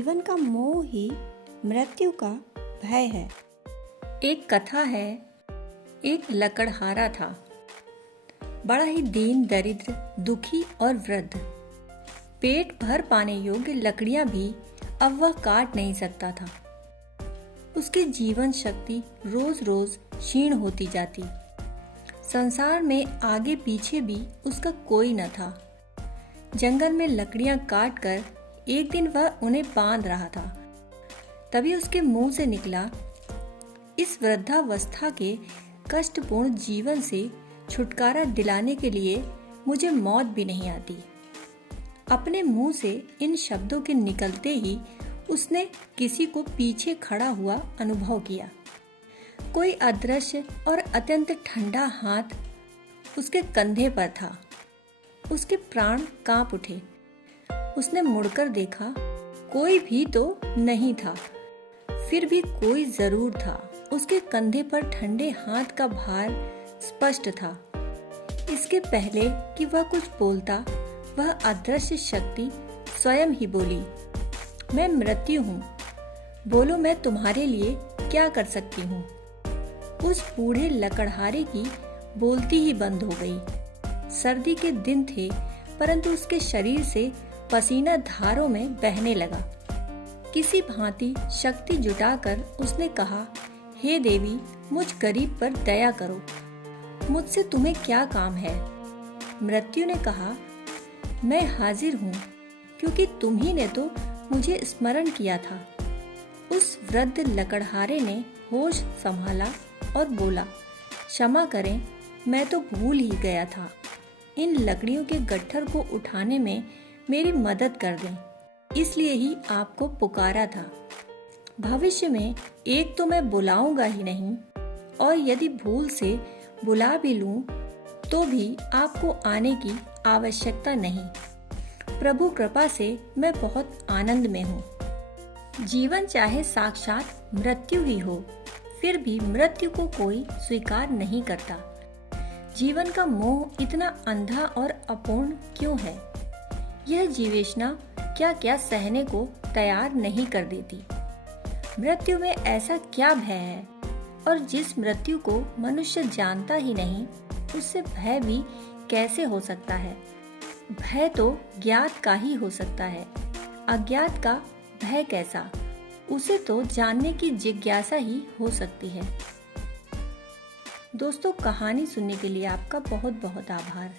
जीवन का मोह ही मृत्यु का भय है। एक कथा है, एक लकड़हारा था, बड़ा ही दीन दरिद्र, दुखी और वृद्ध। पेट भर पाने योग्य लकड़ियां भी अब वह काट नहीं सकता था। उसकी जीवन शक्ति रोज रोज क्षीण होती जाती। संसार में आगे पीछे भी उसका कोई न था। जंगल में लकड़ियां काट कर एक दिन वह उन्हें बांध रहा था। तभी उसके मुंह से निकला, इस वृद्धावस्था के कष्टपूर्ण जीवन से छुटकारा दिलाने के लिए मुझे मौत भी नहीं आती। अपने मुंह से इन शब्दों के निकलते ही उसने किसी को पीछे खड़ा हुआ अनुभव किया। कोई अदृश्य और अत्यंत ठंडा हाथ उसके कंधे पर था। उसके प्राण कांप उठे। उसने मुड़कर देखा, कोई भी तो नहीं था, फिर भी कोई जरूर था। उसके कंधे पर ठंडे हाथ का भार स्पष्ट था। इसके पहले कि वह कुछ बोलता, वह अदृश्य शक्ति स्वयं ही बोली, मैं मृत्यु हूँ, बोलो मैं तुम्हारे लिए क्या कर सकती हूँ। उस बूढ़े लकड़हारे की बोलती ही बंद हो गई। सर्दी के दिन थे, परंतु उसके शरीर से पसीना धारों में बहने लगा। किसी भांति शक्ति जुटाकर उसने कहा, हे देवी, मुझ गरीब पर दया करो, मुझसे तुम्हें क्या काम है। मृत्यु ने कहा, मैं हाजिर हूँ, क्योंकि तुम्ही ने तो मुझे स्मरण किया था। उस वृद्ध लकड़हारे ने होश संभाला और बोला, क्षमा करें, मैं तो भूल ही गया था। इन लकड़ियों के गट्ठर को उठाने में मेरी मदद कर दें, इसलिए ही आपको पुकारा था। भविष्य में एक तो मैं बुलाऊंगा ही नहीं, और यदि भूल से बुला भी लूं तो भी आपको आने की आवश्यकता नहीं। प्रभु कृपा से मैं बहुत आनंद में हूँ। जीवन चाहे साक्षात मृत्यु ही हो, फिर भी मृत्यु को कोई स्वीकार नहीं करता। जीवन का मोह इतना अंधा और अपूर्ण क्यों है? यह जीवेशना क्या क्या सहने को तैयार नहीं कर देती। मृत्यु में ऐसा क्या भय है? और जिस मृत्यु को मनुष्य जानता ही नहीं, उससे भय भी कैसे हो सकता है? भय तो ज्ञात का ही हो सकता है, अज्ञात का भय कैसा? उसे तो जानने की जिज्ञासा ही हो सकती है। दोस्तों, कहानी सुनने के लिए आपका बहुत बहुत आभार।